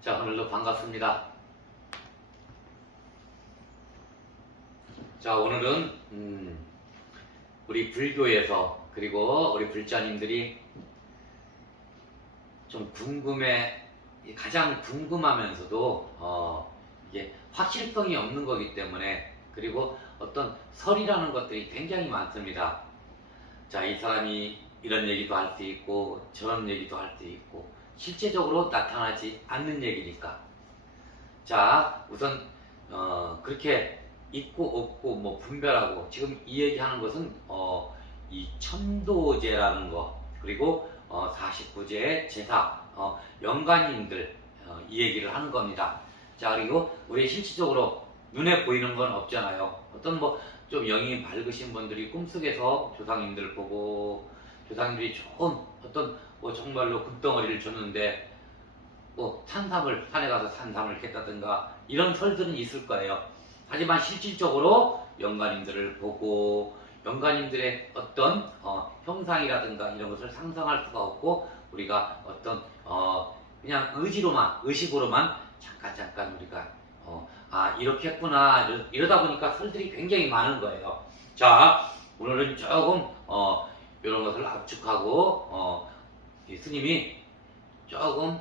자, 오늘도 반갑습니다. 자, 오늘은 우리 불교에서 그리고 우리 불자님들이 좀 가장 궁금하면서도 이게 확실성이 없는 거기 때문에, 그리고 어떤 설이라는 것들이 굉장히 많습니다. 자, 이 사람이 이런 얘기도 할 수 있고 저런 얘기도 할 수 있고 실제적으로 나타나지 않는 얘기니까. 자, 우선 그렇게 있고 없고 뭐 분별하고, 지금 이 얘기하는 것은 이 천도제라는 거, 그리고 49제의 제사, 영간인들, 이 얘기를 하는 겁니다. 자, 그리고 우리 실질적으로 눈에 보이는 건 없잖아요. 어떤 뭐 좀 영이 밝으신 분들이 꿈속에서 조상님들을 보고, 조상님들이 좋은 어떤 뭐 정말로 금덩어리를 줬는데 뭐 산에 가서 산삼을 캤다든가 이런 설들은 있을 거예요. 하지만 실질적으로 영가님들을 보고 영가님들의 어떤 형상이라든가 이런 것을 상상할 수가 없고, 우리가 어떤 그냥 의식으로만 잠깐 우리가 이렇게 했구나, 이러다 보니까 설들이 굉장히 많은 거예요. 자, 오늘은 조금 이런 것을 압축하고 이 스님이 조금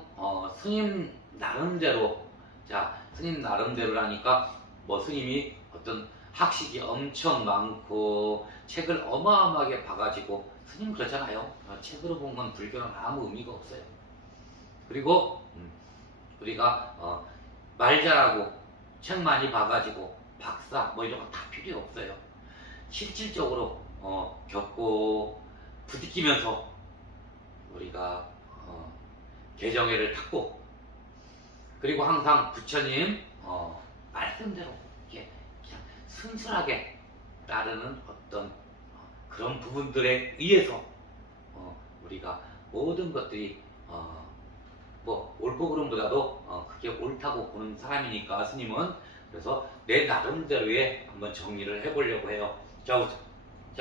스님 나름대로, 자, 스님 나름대로라니까 뭐 스님이 어떤 학식이 엄청 많고 책을 어마어마하게 봐가지고, 스님 그렇잖아요. 책으로 본 건 불교는 아무 의미가 없어요. 그리고 우리가 말 잘하고 책 많이 봐가지고 박사 뭐 이런 거 다 필요 없어요. 실질적으로 겪고 부딪히면서 우리가 개정회를 탔고, 그리고 항상 부처님 말씀대로 이렇게 그냥 순순하게 따르는 어떤 그런 부분들에 의해서 우리가 모든 것들이 뭐 옳고 그름보다도 그게 옳다고 보는 사람이니까, 스님은. 그래서 내 나름대로의 한번 정리를 해보려고 해요. 자,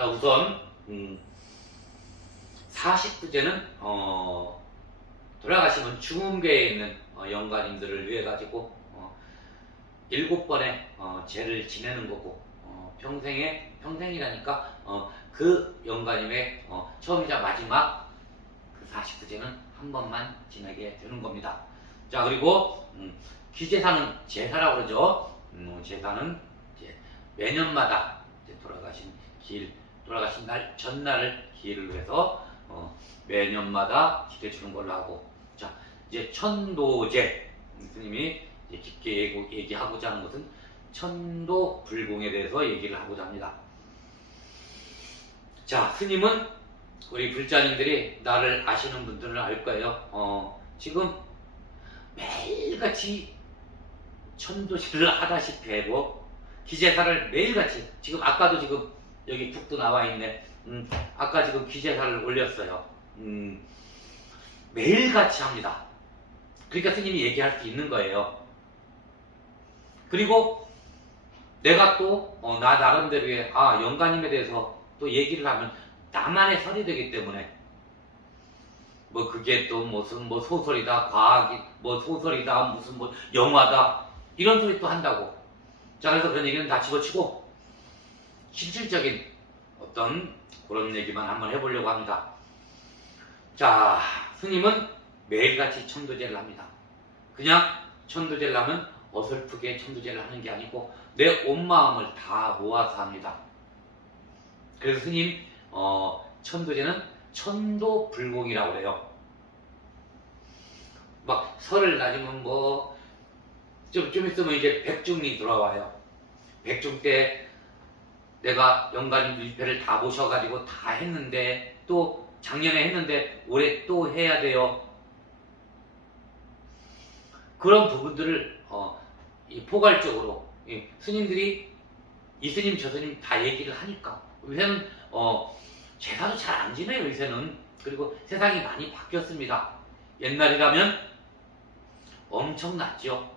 우선 49제는 돌아가시면 중음계에 있는 영가님들을 위해 가지고 7번의 제를 지내는 거고, 평생이라니까 그 영가님의 처음이자 마지막 그 49제는 한 번만 지내게 되는 겁니다. 자, 그리고 기제사는 제사라고 그러죠. 제사는 이제 매년마다 이제 돌아가신 날 전날을 기일을 해서 매년마다 지켜주는 걸로 하고, 자, 이제 천도제, 스님이 이제 깊게 얘기하고자 하는 것은 천도 불공에 대해서 얘기를 하고자 합니다. 자, 스님은 우리 불자님들이 나를 아시는 분들은 알 거예요. 지금 매일같이 천도제를 하다시피 하고 기제사를 매일같이, 지금 아까도 지금 여기 북도 나와 있네. 아까 지금 기제사를 올렸어요. 매일같이 합니다. 그러니까 스님이 얘기할 수 있는 거예요. 그리고 내가 또 나 나름대로의 영가님에 대해서 또 얘기를 하면 나만의 설이 되기 때문에, 뭐 그게 또 무슨 뭐 소설이다, 과학이 뭐 소설이다, 무슨 뭐 영화다, 이런 소리 또 한다고. 자, 그래서 그런 얘기는 다 집어치고 실질적인 어떤 그런 얘기만 한번 해보려고 합니다. 자, 스님은 매일같이 천도제를 합니다. 그냥 천도제를 하면 어설프게 천도제를 하는 게 아니고 내 온 마음을 다 모아서 합니다. 그래서 스님 천도제는 천도불공이라고 그래요. 막 설을 나지면 뭐 좀 있으면 이제 백중이 돌아와요. 백중 때 내가 영가님 일패를 다 모셔가지고 다 했는데, 또 작년에 했는데 올해 또 해야 돼요. 그런 부분들을 포괄적으로 스님들이 이 스님 저 스님 다 얘기를 하니까, 요새는 제사도 잘 안 지내요. 요새는. 그리고 세상이 많이 바뀌었습니다. 옛날이라면 엄청났죠.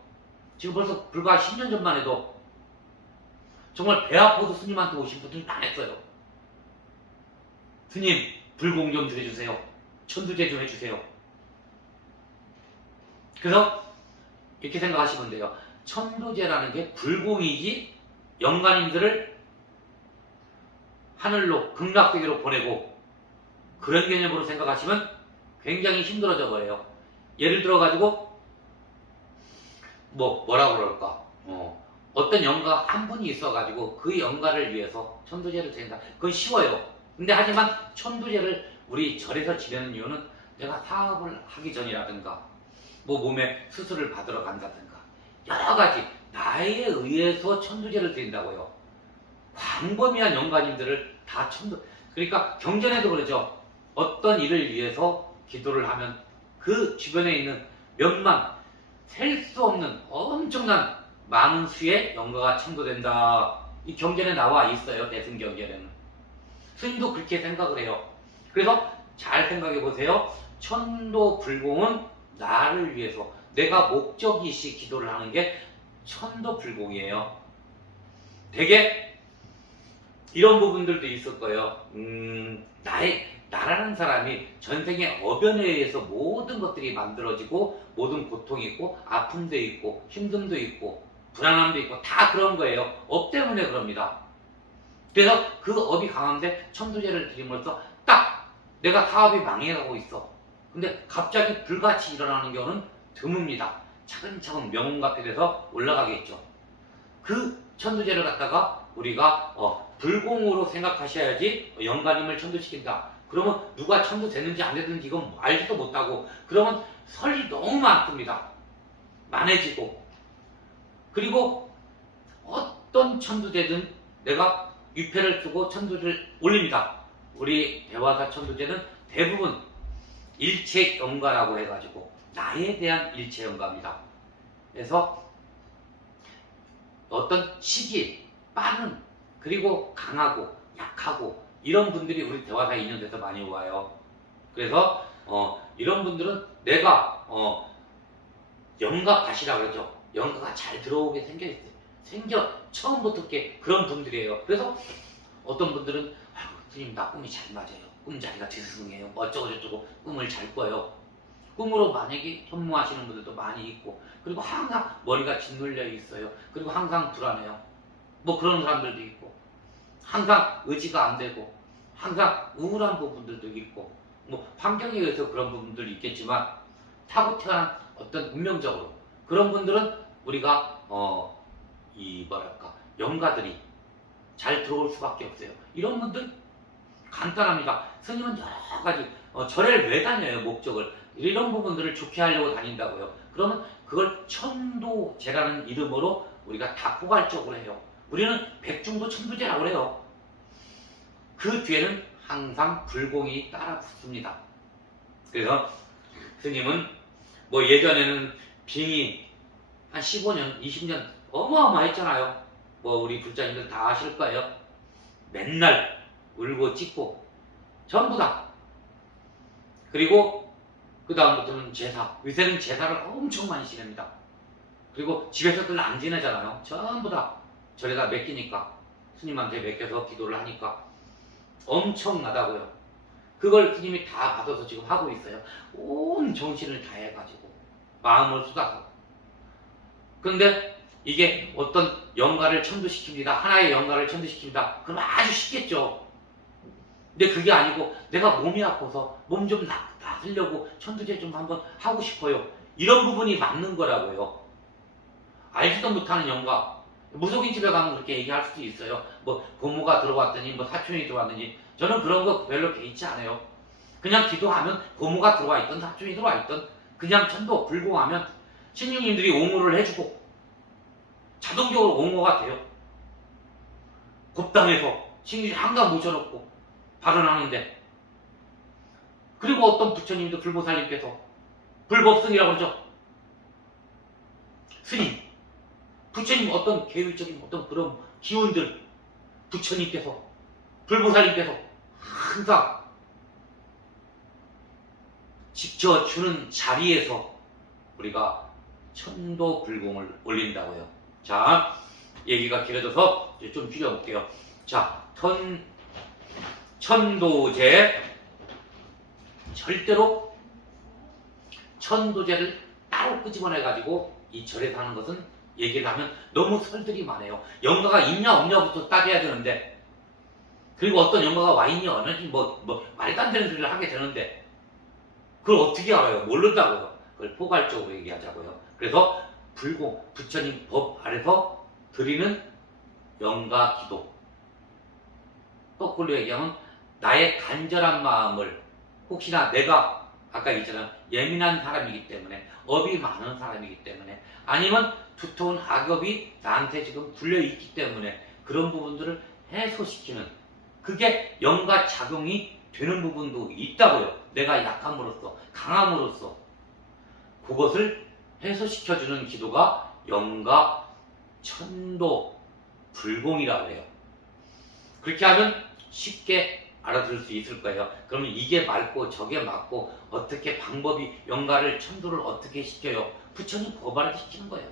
지금 벌써 불과 10년 전만 해도 정말 배 아파도 스님한테 오신 분들 많았어요. 스님, 불공 좀 드려주세요. 천도제 좀 해주세요. 그래서 이렇게 생각하시면 돼요. 천도제라는 게 불공이지 영가님들을 하늘로 극락세계로 보내고 그런 개념으로 생각하시면 굉장히 힘들어져 버려요. 예를 들어 가지고 뭐라고 그럴까? 어떤 영가 한 분이 있어 가지고 그 영가를 위해서 천도제를 드린다. 그건 쉬워요. 근데 하지만 천도제를 우리 절에서 지내는 이유는 내가 사업을 하기 전이라든가 뭐 몸에 수술을 받으러 간다든가 여러 가지 나에 의해서 천도제를 드린다고요. 광범위한 영가님들을 다 그러니까 경전에도 그러죠. 어떤 일을 위해서 기도를 하면 그 주변에 있는 몇만 셀 수 없는 엄청난 많은 수의 영가가 천도된다. 이 경전에 나와 있어요. 대승경전에는. 스님도 그렇게 생각을 해요. 그래서 잘 생각해 보세요. 천도불공은 나를 위해서 내가 목적이시 기도를 하는 게 천도불공이에요. 되게 이런 부분들도 있을 거예요. 나라는 사람이 전생의 어변에 의해서 모든 것들이 만들어지고 모든 고통이 있고 아픔도 있고 힘듦도 있고 불안함도 있고 다 그런 거예요. 업 때문에 그럽니다. 그래서 그 업이 강한데 천도제를 드림으로써 딱 내가 사업이 망해가고 있어. 근데 갑자기 불같이 일어나는 경우는 드뭅니다. 차근차근 명운같이 돼서 올라가겠죠. 그 천도제를 갖다가 우리가 불공으로 생각하셔야지 영가님을 천도시킨다. 그러면 누가 천도되는지 안 되는지 이건 알지도 못하고 그러면 설이 너무 많습니다. 많아지고 그리고 어떤 천도제든 내가 위패를 쓰고 천도를 올립니다. 우리 대화사 천도제는 대부분 일체영가라고 해가지고 나에 대한 일체영가입니다. 그래서 어떤 시기, 빠른, 그리고 강하고 약하고 이런 분들이 우리 대화사 인연돼서 많이 와요. 그래서 이런 분들은 내가 영가밭이라 그러죠. 영가가 잘 들어오게 생겨 처음부터 그런 분들이에요. 그래서 어떤 분들은 스님 나 꿈이 잘 맞아요. 꿈자리가 뒤스승해요. 어쩌고저쩌고 꿈을 잘 꿔요. 꿈으로 만약에 현무하시는 분들도 많이 있고 그리고 항상 머리가 짓눌려 있어요. 그리고 항상 불안해요. 뭐 그런 사람들도 있고 항상 의지가 안 되고 항상 우울한 부분들도 있고 뭐 환경에 의해서 그런 부분들이 있겠지만 타고 태어난 어떤 운명적으로 그런 분들은 우리가 영가들이 잘 들어올 수밖에 없어요. 이런 분들 간단합니다. 스님은 여러 가지 절을 왜 다녀요? 목적을 이런 부분들을 좋게 하려고 다닌다고요. 그러면 그걸 천도제라는 이름으로 우리가 다 포괄적으로 해요. 우리는 백중도 천도제라고 해요. 그 뒤에는 항상 불공이 따라 붙습니다. 그래서 스님은 뭐 예전에는 빙의 한 15년, 20년 어마어마했잖아요. 뭐 우리 불자님들 다 아실 거예요. 맨날 울고 찢고 전부 다. 그리고 그 다음부터는 제사. 요새는 제사를 엄청 많이 지냅니다. 그리고 집에서들 안 지내잖아요. 전부 다 절에다 맡기니까 스님한테 맡겨서 기도를 하니까 엄청나다고요. 그걸 스님이 다 받아서 지금 하고 있어요. 온 정신을 다해가지고 마음을 쏟아서. 그런데 이게 어떤 영가를 천도시킵니다. 하나의 영가를 천도시킵니다. 그럼 아주 쉽겠죠. 근데 그게 아니고 내가 몸이 아파서 몸 좀 낫으려고 천도제 좀 한번 하고 싶어요. 이런 부분이 맞는 거라고요. 알지도 못하는 영가. 무속인 집에 가면 그렇게 얘기할 수도 있어요. 뭐 고모가 들어왔더니 뭐 사촌이 들어왔더니 저는 그런 거 별로 개의치 않아요. 그냥 기도하면 고모가 들어와 있던 사촌이 들어와 있던 그냥 천도 불공하면 신령님들이 옹호를 해주고 자동적으로 옹호가 돼요. 곱당해서 신령이 항상 모셔놓고 발언하는데 그리고 어떤 부처님도 불보살님께서 불법승이라고 그러죠. 스님 부처님 어떤 계율적인 어떤 그런 기운들 부처님께서 불보살님께서 항상 지켜주는 자리에서 우리가 천도불공을 올린다고요. 자, 얘기가 길어져서 이제 좀 줄여볼게요. 자, 천도제 절대로 천도제를 따로 끄집어내가지고 이 절에 사는 것은 얘기를 하면 너무 설들이 많아요. 영가가 있냐 없냐부터 따져야 되는데, 그리고 어떤 영가가 와 있냐 안 와있냐 말도 안 되는 소리를 하게 되는데, 그걸 어떻게 알아요? 모른다고요. 그걸 포괄적으로 얘기하자고요. 그래서 불공, 부처님 법 아래서 드리는 영가 기도, 거꾸로 얘기하면 나의 간절한 마음을, 혹시나 내가 아까 얘기했잖아요. 예민한 사람이기 때문에, 업이 많은 사람이기 때문에, 아니면 두터운 악업이 나한테 지금 불려있기 때문에 그런 부분들을 해소시키는, 그게 영가 작용이 되는 부분도 있다고요. 내가 약함으로써, 강함으로써 그것을 해소시켜주는 기도가 영가 천도 불공이라고 해요. 그렇게 하면 쉽게 알아들을 수 있을 거예요. 그러면 이게 맑고 저게 맞고 어떻게 방법이, 영가를 천도를 어떻게 시켜요? 부처님 법 아래 시키는 거예요.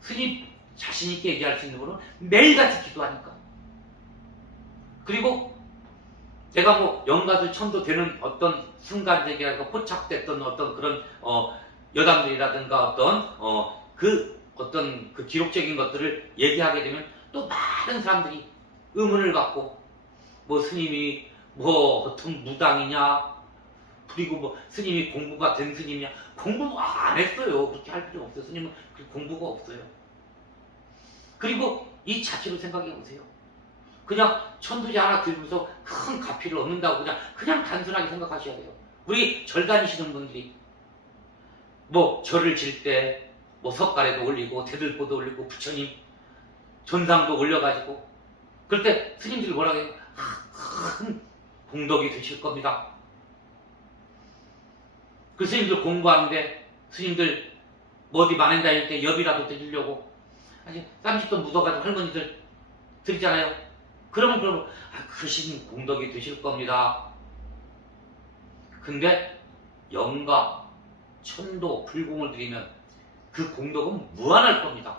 스님 자신있게 얘기할 수 있는 거는 매일같이 기도하니까. 그리고 내가 뭐 영가들 천도 되는 어떤 순간적이라든가 포착됐던 어떤 그런 여담들이라든가 어떤 그 기록적인 것들을 얘기하게 되면 또 많은 사람들이 의문을 갖고, 뭐 스님이 뭐 어떤 무당이냐, 그리고 뭐 스님이 공부가 된 스님이냐. 공부가 안 했어요. 그렇게 할 필요 없어요. 스님은 공부가 없어요. 그리고 이 자체로 생각해 보세요. 그냥 천도제 하나 들으면서 큰 가피를 얻는다고 그냥 단순하게 생각하셔야 돼요. 우리 절 다니시는 분들이 뭐 절을 질 때 뭐 석가래도 올리고 대들보도 올리고 부처님 전상도 올려가지고, 그럴 때 스님들이 뭐라고 해요? 큰 공덕이 되실 겁니다. 그 스님들 공부하는데, 스님들 뭐 어디 만행 다닐 때 엽이라도 드리려고 아니 30돈 묻어가지고 할머니들 드리잖아요. 그러면 그 스님 공덕이 되실 겁니다. 근데 영가, 천도, 불공을 드리면 그 공덕은 무한할 겁니다.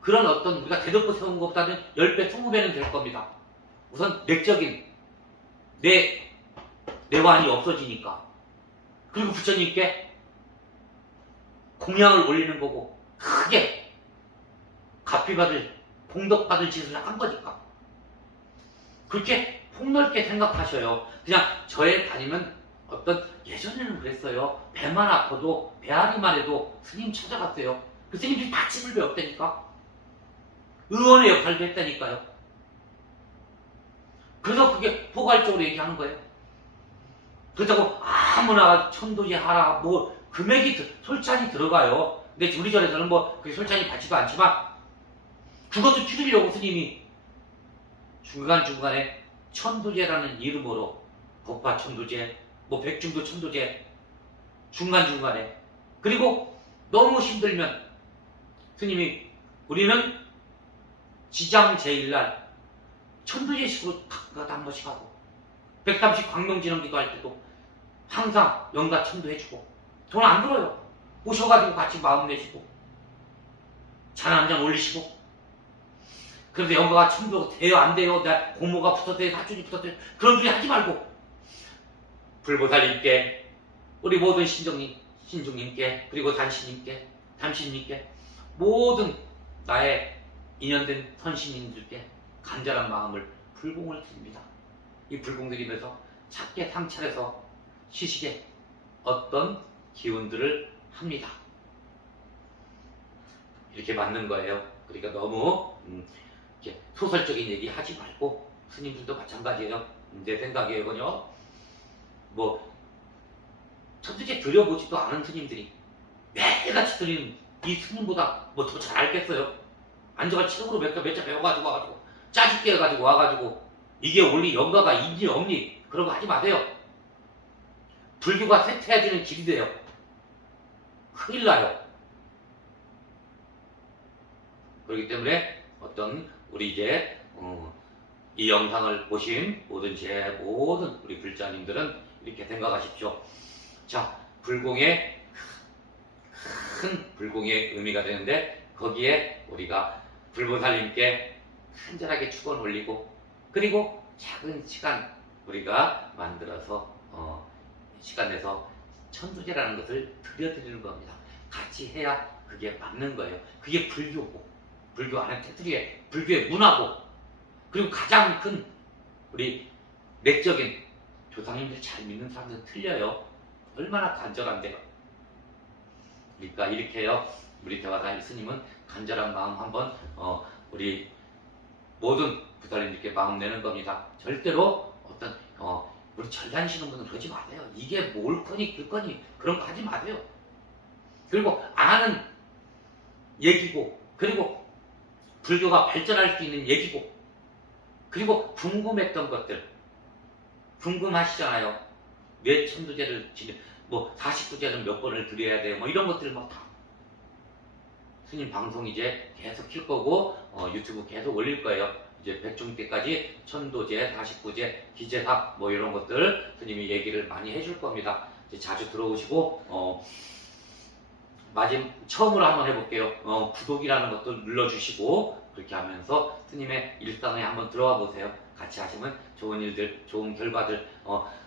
그런 어떤 우리가 대덮고 세운 것보다는 10배, 20배는 될 겁니다. 우선 내적인 내환이 없어지니까. 그리고 부처님께 공양을 올리는 거고, 크게 갚이받을, 공덕받을 짓을 한 거니까. 그렇게 폭넓게 생각하셔요. 그냥 절에 다니면 예전에는 그랬어요. 배만 아파도, 배앓이만 해도 스님 찾아갔어요. 그 스님들이 받침을 배웠다니까. 의원의 역할도 했다니까요. 그래서 그게 포괄적으로 얘기하는 거예요. 그렇다고 아무나 천도제 하라, 뭐 금액이, 솔찬이 들어가요. 근데 우리 절에서는 뭐 그게 솔찬이 받지도 않지만, 그것도 줄이려고 스님이 중간중간에 천도제라는 이름으로, 법화 천도제, 뭐 백중도 천도제, 중간중간에. 그리고 너무 힘들면 스님이, 우리는 지장 제일날 천도제식으로 한 번씩 하고, 130 광명진원기도 할 때도 항상 영가 천도 해주고, 돈 안 들어요. 오셔가지고 같이 마음 내시고 잔 한 잔 올리시고. 그래서 영가가 천도 돼요 안 돼요, 나 고모가 붙었대요, 사촌이 붙었대요, 그런 소리 하지 말고 불보살님께, 우리 모든 신중님께, 그리고 담신님께, 모든 나의 인연된 선신님들께 간절한 마음을 불공을 드립니다. 이 불공 드리면서 작게 상찰해서 시식에 어떤 기운들을 합니다. 이렇게 맞는 거예요. 그러니까 너무 이렇게 소설적인 얘기 하지 말고, 스님들도 마찬가지예요. 내 생각에는요, 뭐 천도제 드려보지도 않은 스님들이 매일같이 드리는 이 스님보다 뭐 더 잘 알겠어요. 앉아가 책으로 몇 자 배워가지고 와가지고 짜집게 해가지고 와가지고 이게 원리 영가가 있니 없니 그런 거 하지 마세요. 불교가 쇠퇴해지는 길이 돼요. 큰일 나요. 그렇기 때문에 우리 이제 이 영상을 보신 모든 우리 불자님들은 이렇게 생각하십시오. 자, 불공의 큰 불공의 의미가 되는데, 거기에 우리가 불보살님께 간절하게 축원 올리고, 그리고 작은 시간 우리가 만들어서 시간 내서 천도제라는 것을 들여드리는 겁니다. 같이 해야 그게 맞는 거예요. 그게 불교고, 불교 안에 테두리에 불교의 문화고, 그리고 가장 큰 우리 내적인 조상님들 잘 믿는 사람들은 틀려요. 얼마나 간절한데요. 그러니까 이렇게요. 우리 대화사님 스님은 간절한 마음 한번 우리 모든 부살님들께 마음 내는 겁니다. 절대로 어떤 우리 절단시는 분은 그러지 마세요. 이게 뭘 거니 그거니 그런 거 하지 마세요. 그리고 아는 얘기고, 그리고 불교가 발전할 수 있는 얘기고, 그리고 궁금했던 것들 궁금하시잖아요. 왜 천도제를 뭐 49제는 몇 번을 드려야 돼요, 뭐 이런 것들 막 다 스님 방송 이제 계속 킬 거고 유튜브 계속 올릴 거예요. 이제 백중 때까지 천도제, 49제, 기제사 뭐 이런 것들 스님이 얘기를 많이 해줄 겁니다. 이제 자주 들어오시고 처음으로 한번 해볼게요. 구독이라는 것도 눌러주시고 그렇게 하면서 스님의 일상에 한번 들어와 보세요. 같이 하시면 좋은 일들, 좋은 결과들,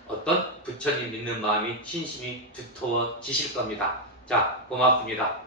어떤 부처님 믿는 마음이 신심이 두터워지실 겁니다. 자, 고맙습니다.